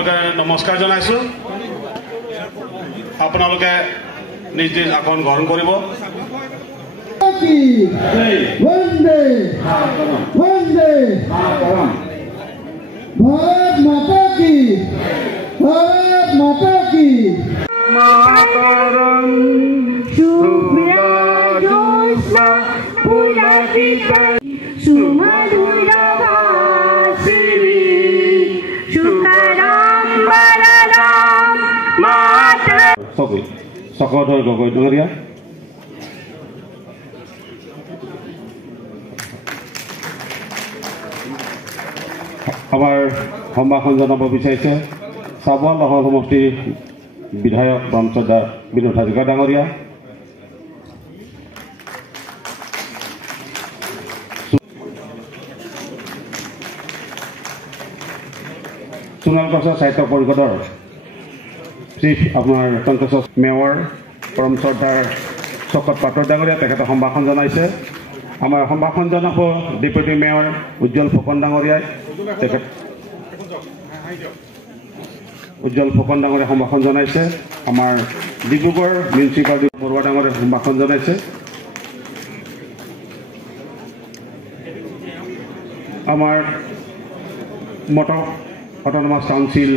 সকলকে নমস্কাৰ জনাইছো আপোনালোকে নিজ নিজ আসন গ্ৰহণ কৰিব वंदे वंदे भारत माता की भारत माता की मातरम शुभ्रा ज्योत्स्ना पुलकिता सुमधुरा भासिनी शुकराम बलराम माता সকলৰ গগৈ ডাঙৰীয়া আমাৰ সম্ভাষণ জনাব বিচাৰিছে চাবুৱা লহৰ সমষ্টিৰ বিধায়ক বংশধৰ বিনোদ হাজৰিকা ডাঙৰীয়া সোণালগছা সাহিত্য পৰিষদৰ চিফ আপোনাৰ কণ্ঠস্বৰ মেয়ৰ পৰম শ্ৰদ্ধাৰ চকত পাটৰ ডাঙৰীয়া তেখেতে সম্ভাষণ জনাইছে আমাৰ সম্ভাষণ জনাব ডেপুটি মেয়ৰ উজ্জ্বল ফুকন ডাঙৰীয়াই তেখেত উজ্জ্বল ফুকন ডাঙৰীয়াই সম্ভাষণ জনাইছে আমাৰ ডিব্ৰুগড় মিউনিচিপালিটি বৰুৱা ডাঙৰীয়াই সম্ভাষণ জনাইছে আমাৰ মটক অট'নমাছ কাউন্সিল